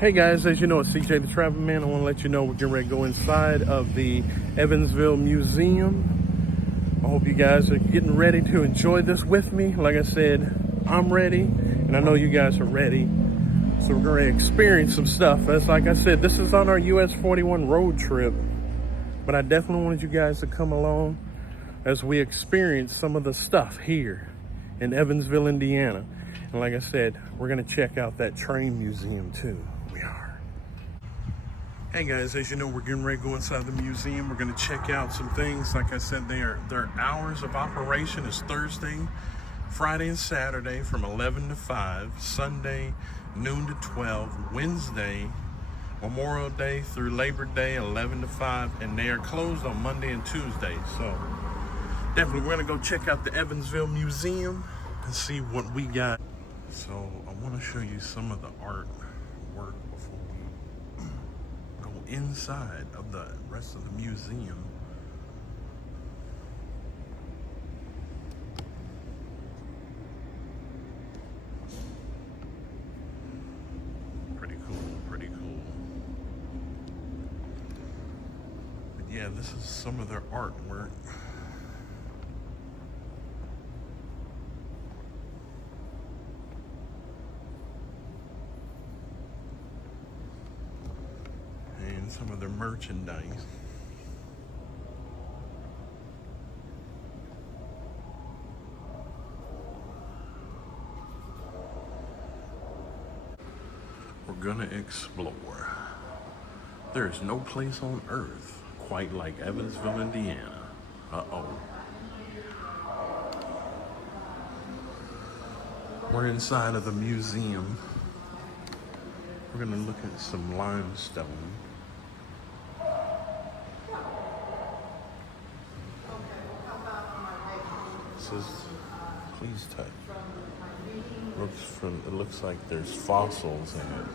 Hey guys, as you know, it's CJ the Travel Man. I want to let you know we're getting ready to go inside of the Evansville Museum. I hope you guys are getting ready to enjoy this with me. Like I said, I'm ready, and I know you guys are ready. So we're going to experience some stuff. As like I said, this is on our US 41 road trip, but I definitely wanted you guys to come along as we experience some of the stuff here in Evansville, Indiana. And like I said, we're going to check out that train museum too. We are. Hey guys, as you know, we're getting ready to go inside the museum. We're going to check out some things. Like I said, their hours of operation is Thursday, Friday, and Saturday from 11 to 5, Sunday noon to 12, Wednesday, Memorial Day through Labor Day 11 to 5, and they are closed on Monday and Tuesday. So definitely we're going to go check out the Evansville Museum and see what we got. So I want to show you some of the artwork before we go inside of the rest of the museum. Pretty cool. But yeah, this is some of their artwork. And some of their merchandise. We're gonna explore. There is no place on earth quite like Evansville, Indiana. Uh-oh. We're inside of the museum. We're gonna look at some limestone. It says, please touch. It looks like there's fossils in it.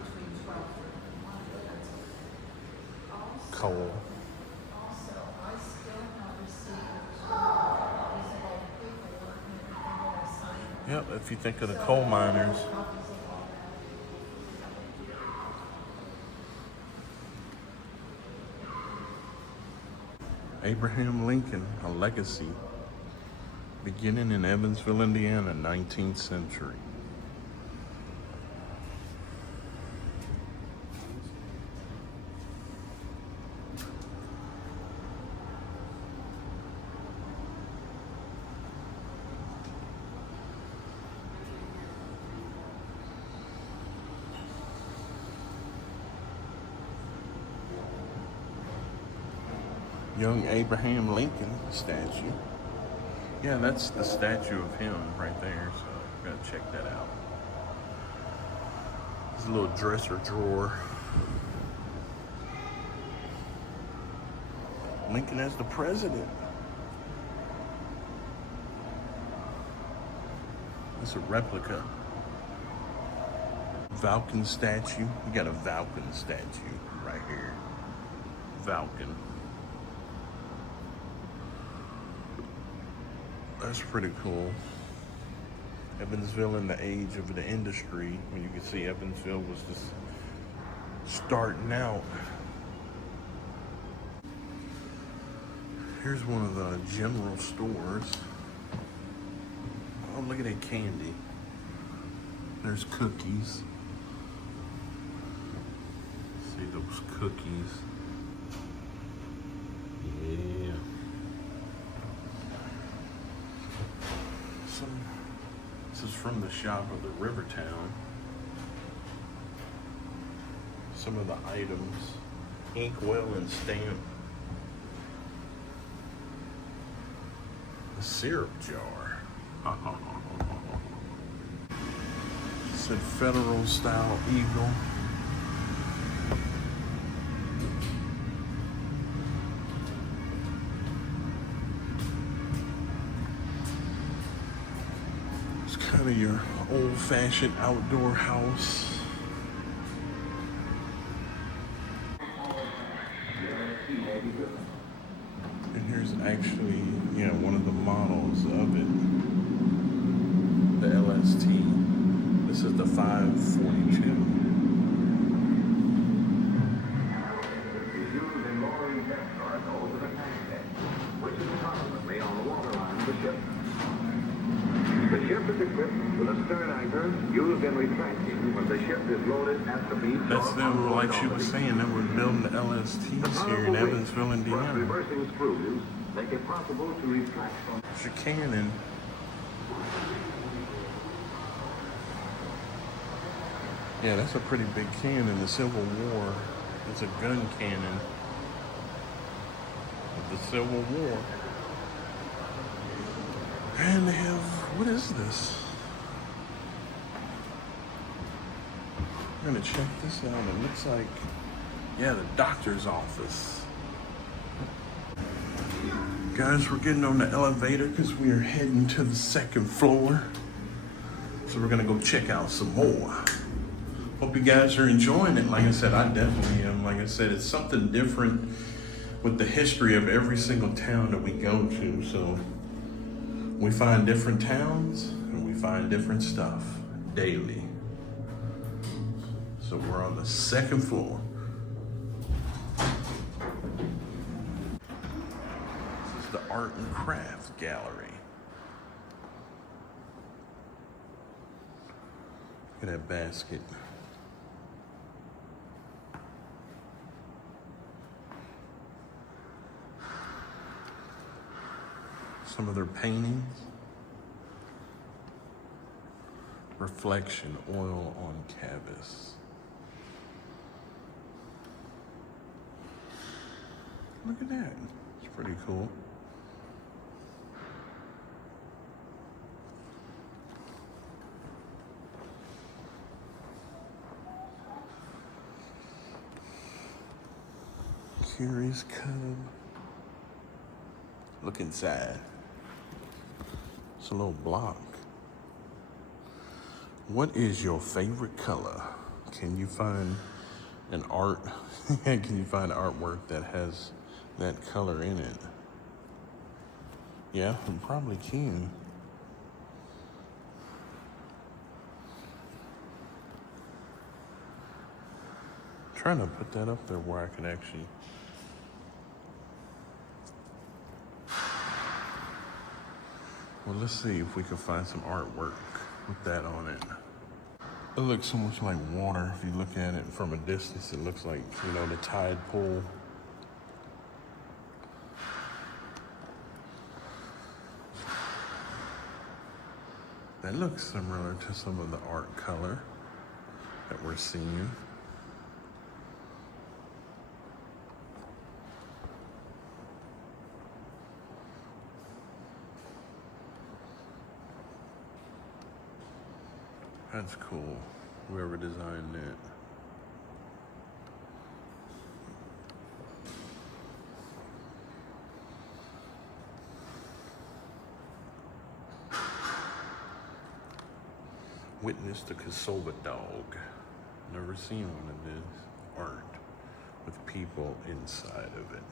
Coal. Yep, if you think of the coal miners. Abraham Lincoln, a legacy, beginning in Evansville, Indiana, 19th century. Young Abraham Lincoln statue. Yeah, that's the statue of him right there, so gotta check that out. There's a little dresser drawer. Lincoln as the president. It's a replica. Vulcan statue. We got a Vulcan statue right here. Vulcan. That's pretty cool. Evansville in the age of the industry, when you can see Evansville was just starting out. Here's one of the general stores. Oh, look at that candy. There's cookies. See those cookies. Yeah. This is from the shop of the Rivertown. Some of the items. Inkwell and stamp. A syrup jar. It's a Federal style eagle. Kind of your old-fashioned outdoor house. And here's actually, one of the models of it. The LST. This is the 542. That's them, like she was saying, that we're building the LSTs here in Evansville, Indiana. It's your cannon. Yeah, that's a pretty big cannon in the Civil War. It's a gun cannon of the Civil War. And they have, what is this? We're gonna check this out. It looks like, yeah, the doctor's office. Guys, we're getting on the elevator because we are heading to the second floor. So we're gonna go check out some more. Hope you guys are enjoying it. Like I said, I definitely am. Like I said, it's something different with the history of every single town that we go to. So we find different towns and we find different stuff daily. So we're on the second floor. This is the Art and Crafts Gallery. Look at that basket. Some of their paintings. Reflection, oil on canvas. Look at that. It's pretty cool. Curious Cub. Look inside. It's a little block. What is your favorite color? Can you find an art? Can you find artwork that has that color in it? Yeah, you probably can. I'm trying to put that up there where I can actually. Well, let's see if we can find some artwork with that on it. It looks so much like water. If you look at it from a distance, it looks like, you know, the tide pool. That looks similar to some of the art color that we're seeing. That's cool, whoever designed that. Witness the Cassova dog. Never seen one of this art with people inside of it.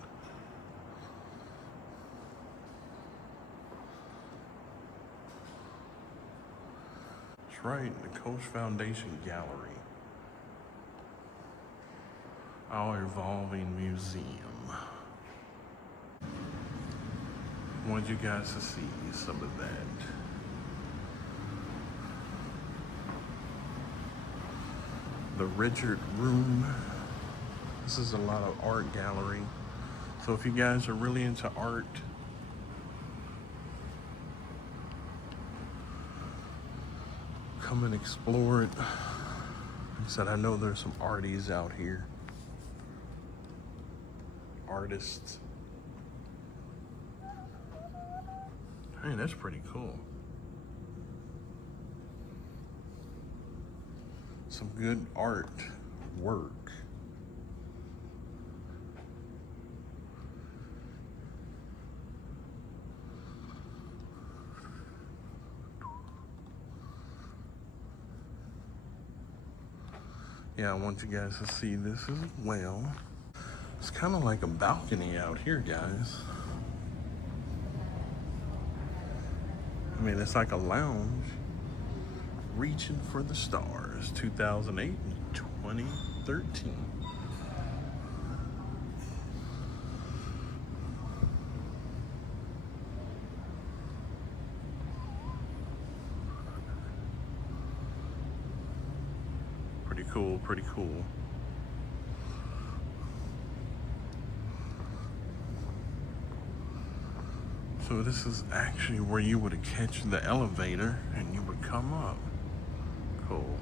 Right, the Coach Foundation Gallery. Our evolving museum. I want you guys to see some of that. The Richard Room. This is a lot of art gallery. So if you guys are really into art, come and explore it. Like I said, I know there's some arties out here. Artists. Hey, that's pretty cool. Some good art work. Yeah, I want you guys to see this as well. It's kind of like a balcony out here, guys. I mean, it's like a lounge. Reaching for the Stars, 2008 and 2013. Pretty pretty cool. So this is actually where you would catch the elevator and you would come up. Cool.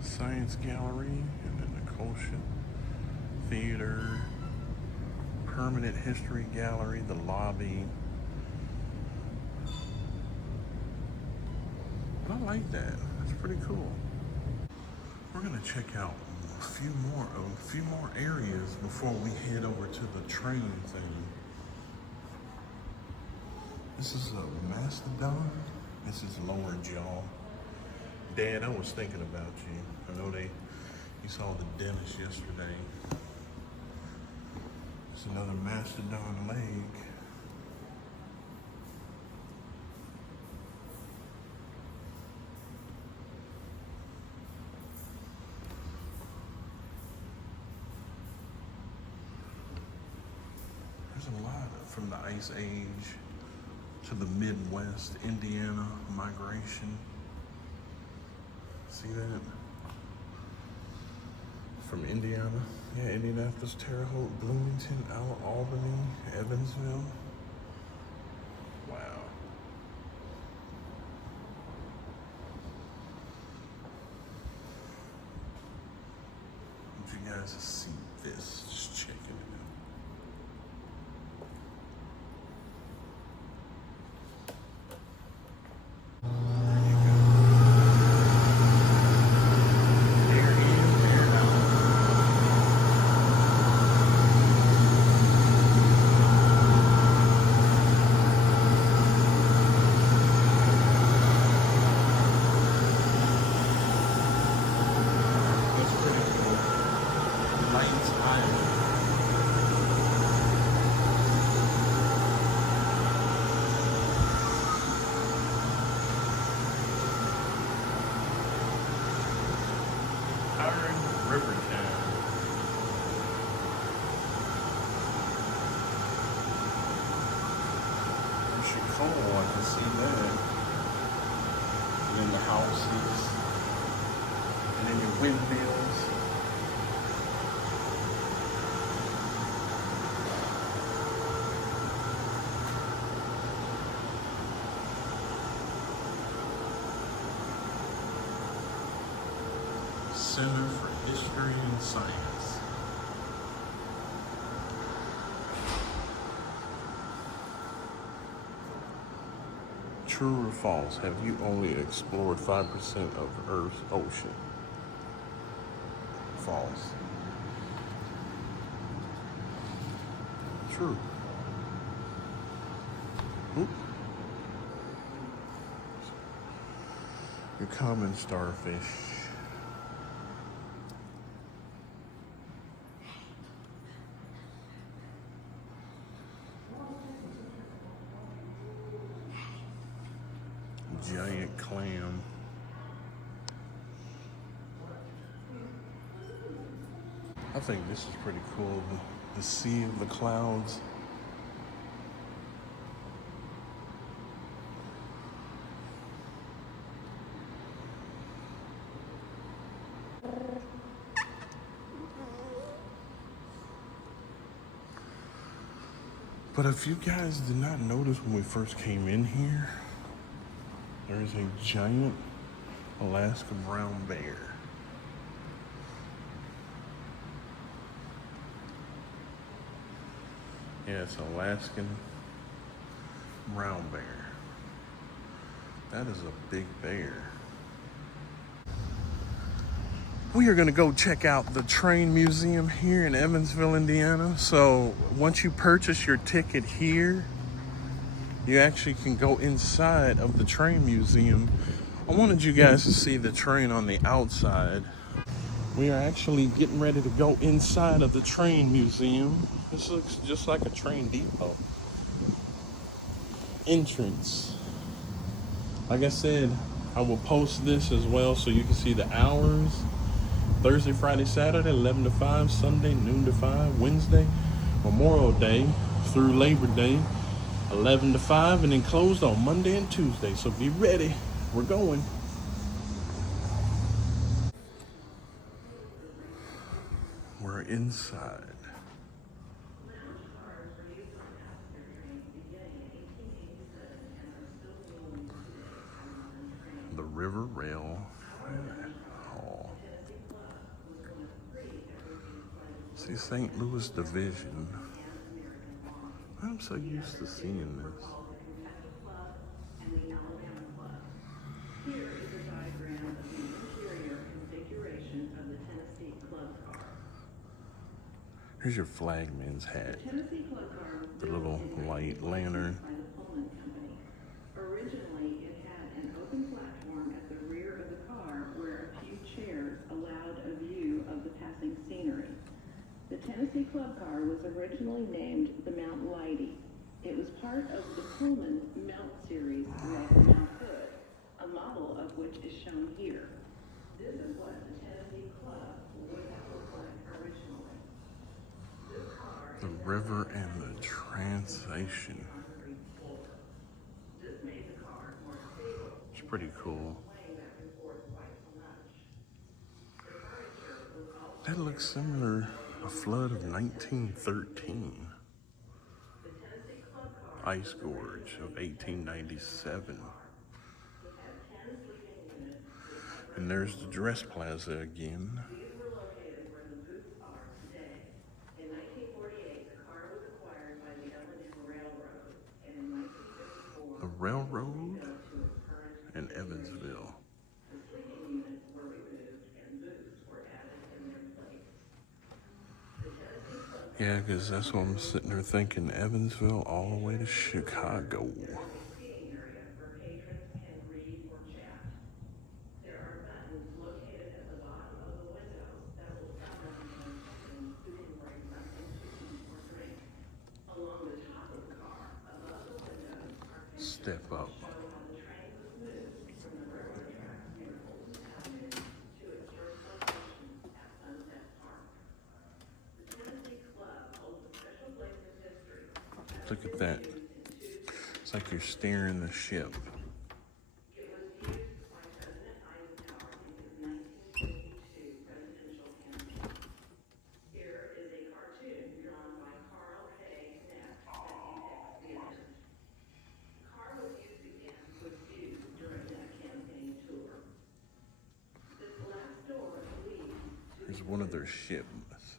Science Gallery, and then the Kosher Theater, Permanent History Gallery, the lobby. And I like that. That's pretty cool. We're gonna check out a few more areas before we head over to the train thing. This is a mastodon. This is lower jaw. Dad, I was thinking about you. I know you saw the dentist yesterday. It's another mastodon leg. There's a lot from the Ice Age to the Midwest, Indiana migration. See that? From Indiana. Yeah, Indianapolis, Terre Haute, Bloomington, Albany, Evansville. Wow. I want you guys to see this. Just check it out. I can see that. And then the houses. And then your windmills. Center for History and Science. True or false? Have you only explored 5% of Earth's ocean? False. True. Oop. Your common starfish. Giant clam. I think this is pretty cool. The Sea of the Clouds. But if you guys did not notice when we first came in here, there is a giant Alaska brown bear. Yeah, it's an Alaskan brown bear. That is a big bear. We are gonna go check out the train museum here in Evansville, Indiana. So once you purchase your ticket here, you actually can go inside of the train museum. I wanted you guys to see the train on the outside. We are actually getting ready to go inside of the train museum. This looks just like a train depot. Entrance. Like I said, I will post this as well so you can see the hours. Thursday, Friday, Saturday, 11 to 5, Sunday, noon to 5, Wednesday, Memorial Day through Labor Day, 11 to 5, and then closed on Monday and Tuesday. So be ready. We're going. We're inside. The River Rail Hall. See, St. Louis Division. I'm so used to seeing this. Here is a diagram of the interior configuration of the Tennessee Club Car. Here's your flagman's hat. The Tennessee Club Car was The built little in light 1914 lantern. by the Pullman Company. Originally, it had an open platform at the rear of the car where a few chairs allowed a view of the passing scenery. The Tennessee Club Car was originally named the Mount Leidy. It was part of the Pullman Mount series like the Mount Hood, a model of which is shown here. This is what the Tennessee Club would have looked like originally. This car The river and the translation. This made the car more stable, It's pretty cool. playing back and forth quite so much. The furniture was also That looks similar. A flood of 1913. the Tennessee Club Car Ice Gorge of 1897. had 10 sleeping units. And there's the dress plaza again. These were located where the booths are today. In 1948, the car was acquired by the Evansville Railroad, and in 1954, The railroad built to its current in Evansville. The sleeping units were removed and booths were added in their place. The Tennessee Club Yeah, because that's what I'm sitting there thinking. Evansville all the way to Chicago. has a seating area where patrons can read or chat. There are buttons located at the bottom of the windows that will summon an attendant who can bring something to eat or drink. Along the top of the car, above the windows, are pictures Step up. that show how the train was moved from the railroad tracks near Fulton Avenue to its first location at Sunset Park. The Tennessee Club holds a special place in history. Look at that. It's like you're steering the ship. It was used by President Eisenhower in his 1952 presidential campaign. Here is a cartoon drawn by Carl K. Knepp that depicts the event. The car was used again with views during that campaign tour. This last door leads to Here's one of their ships.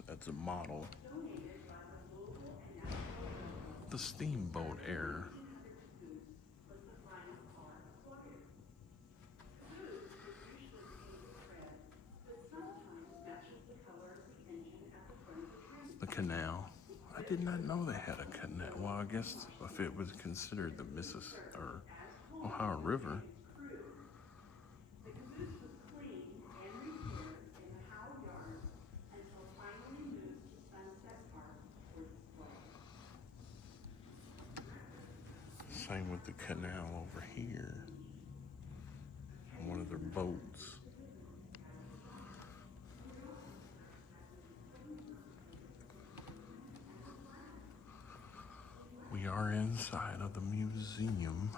That's a model. donated by the Louisville and Nashville The Steamboat Air. was the final car acquired. Booth is usually painted red, but sometimes matches the color of the engine at the front of the train. The canal. I did not know they had a canal. Well, I guess if it was considered the Mississippi or Ohio River. The caboose was cleaned and repaired in the Howe Yard until finally moved to Sunset Park for display. Same with the canal over here. And one of their boats. We are inside of the museum.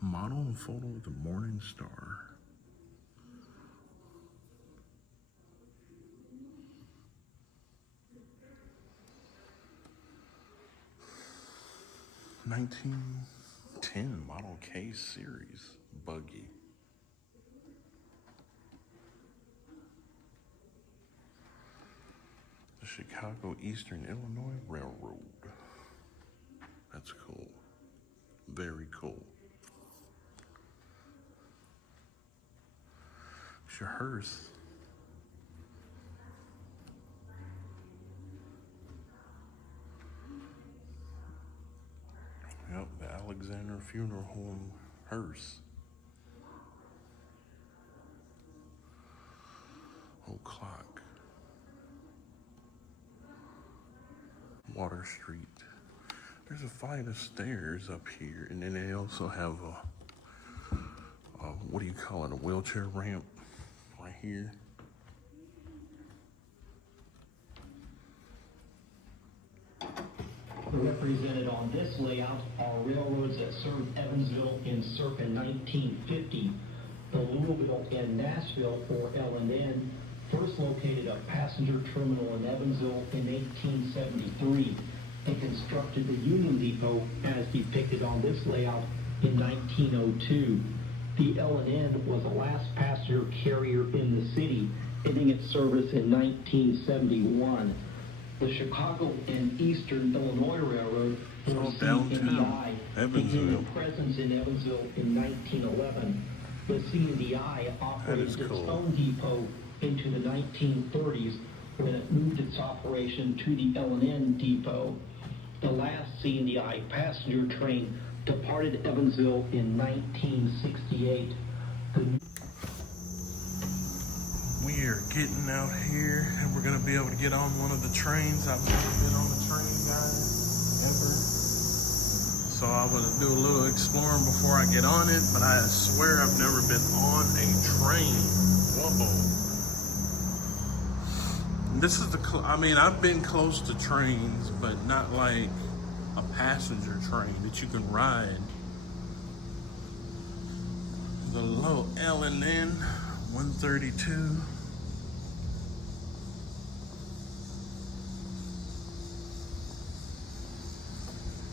Model and photo of the Morning Star. (1910) Model K series buggy. The Chicago Eastern Illinois Railroad. That's cool. Very cool. It's your hearse. Yep, the Alexander Funeral Home hearse. Old clock. Water Street. There's a flight of stairs up here, and then they also have a what do you call it, a wheelchair ramp right here. Represented on this layout are railroads that served Evansville in circa 1950. The Louisville and Nashville, or L&N, first located a passenger terminal in Evansville in 1873 and constructed the Union Depot as depicted on this layout in 1902. The L&N was the last passenger carrier in the city, ending its service in 1971. The Chicago and Eastern Illinois Railroad, or CNDI, began a presence in Evansville in 1911. The CNDI operated its own depot into the 1930s when it moved its operation to the L&N depot. The last CNDI passenger train departed Evansville in 1968. We are getting out here and we're gonna be able to get on one of the trains. I've never been on a train, guys, ever. So I want to do a little exploring before I get on it, but I swear I've never been on a train. Whoa. This is I mean, I've been close to trains, but not like a passenger train that you can ride. The little L&N 132.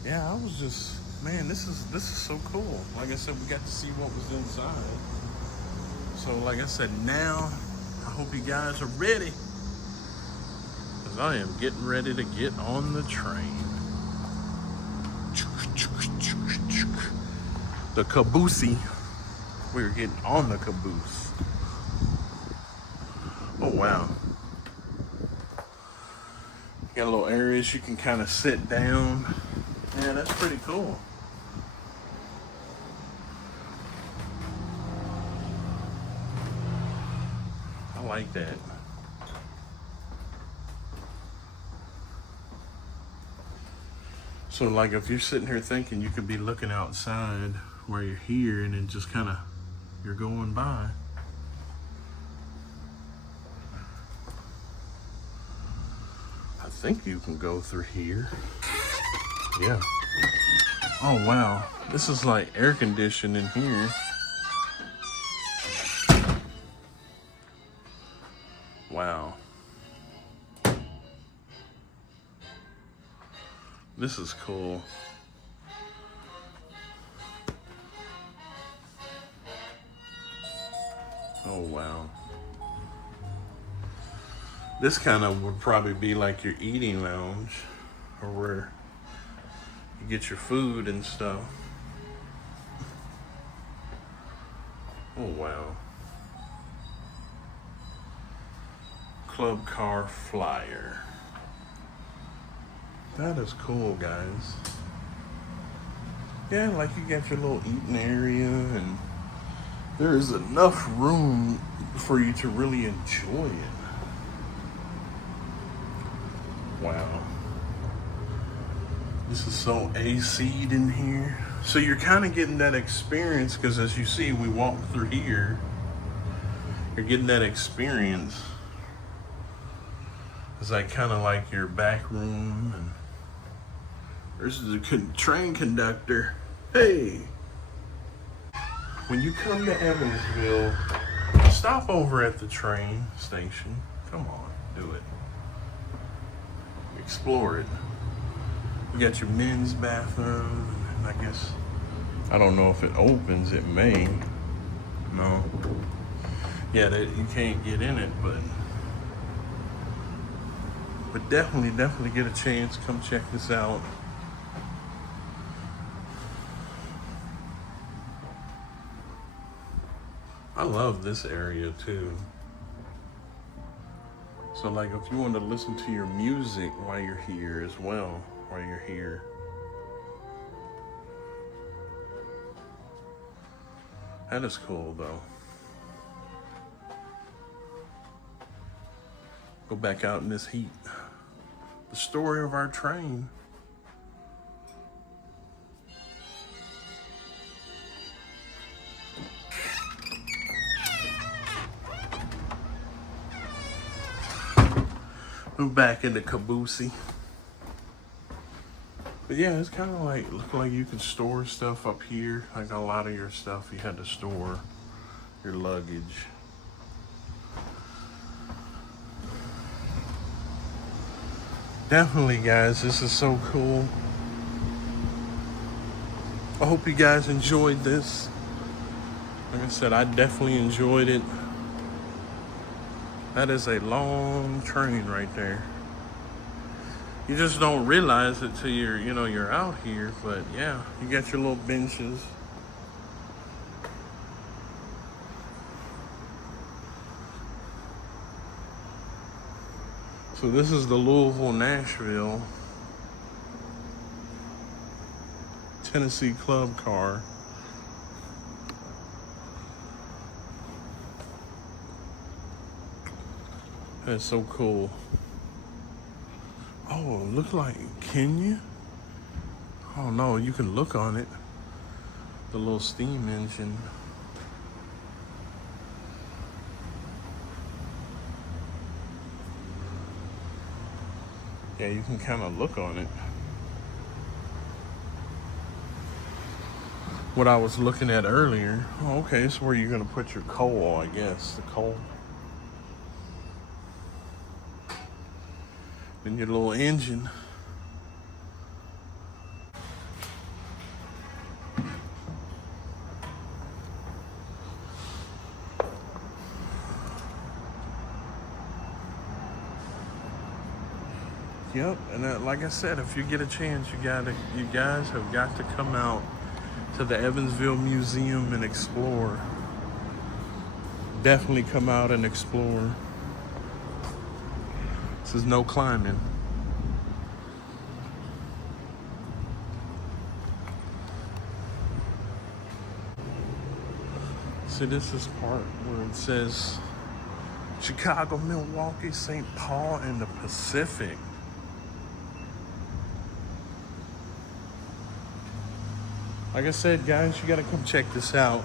Yeah, I was just, man, this is so cool. Like I said, we got to see what was inside. So like I said, now I hope you guys are ready, because I am getting ready to get on the train. The caboose. We're getting on the caboose. Oh wow. Got little areas you can kind of sit down. Yeah, that's pretty cool. I like that. So like if you're sitting here thinking you could be looking outside while you're here and then just kind of you're going by. I think you can go through here. Yeah. Oh wow, this is like air conditioned in here. Wow. This is cool. Oh wow. This kind of would probably be like your eating lounge, or where you get your food and stuff. Oh wow. Club car flyer. That is cool, guys. Yeah, like you got your little eating area, and there is enough room for you to really enjoy it. Wow. This is so AC'd in here. So you're kind of getting that experience, because as you see, we walk through here. You're getting that experience. It's like kind of like your back room, and there's the train conductor. Hey! When you come to Evansville, stop over at the train station. Come on, do it. Explore it. You got your men's bathroom, and I guess, I don't know if it opens, it may. No. Yeah, you can't get in it, but definitely get a chance. Come check this out. I love this area too. So like if you want to listen to your music while you're here as well, while you're here. That is cool though. Go back out in this heat. The story of our train. We're back in the Caboose. But yeah, it's kind of like, look like you can store stuff up here. Like a lot of your stuff you had to store, your luggage. Definitely, guys, this is so cool. I hope you guys enjoyed this. Like I said, I definitely enjoyed it. That is a long train right there. You just don't realize it till you're out here, but yeah, you got your little benches. So this is the Louisville, Nashville, Tennessee Club car. That's so cool. Oh, look like, can you? Oh no, you can look on it. The little steam engine. Yeah, you can kind of look on it. What I was looking at earlier. Oh, okay, it's where you're gonna put your coal, I guess, the coal. Then your little engine. Yep, and like I said, if you get a chance, you guys have got to come out to the Evansville Museum and explore. Definitely come out and explore. This is no climbing. See, this is part where it says Chicago, Milwaukee, St. Paul, and the Pacific. Like I said, guys, you gotta come check this out.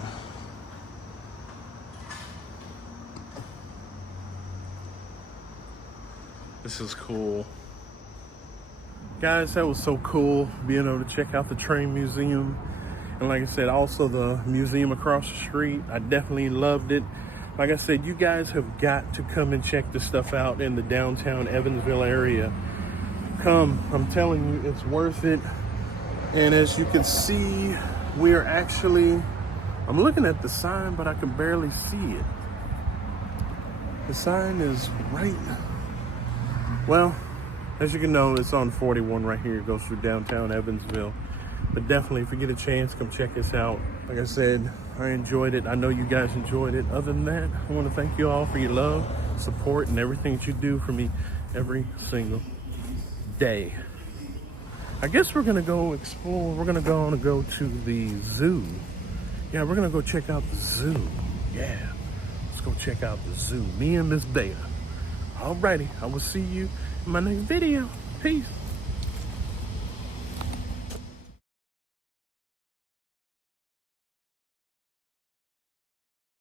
This is cool. Guys, that was so cool being able to check out the train museum. And like I said, also the museum across the street. I definitely loved it. Like I said, you guys have got to come and check this stuff out in the downtown Evansville area. Come, I'm telling you, it's worth it. And as you can see, we're actually, I'm looking at the sign, but I can barely see it. The sign is right, well, as you can know, it's on 41 right here. It goes through downtown Evansville. But definitely, if you get a chance, come check us out. Like I said, I enjoyed it. I know you guys enjoyed it. Other than that, I want to thank you all for your love, support, and everything that you do for me every single day. I guess we're gonna go explore. We're gonna go to the zoo. Yeah, we're gonna go check out the zoo. Yeah, let's go check out the zoo. Me and Miss Vada. Alrighty, I will see you in my next video. Peace.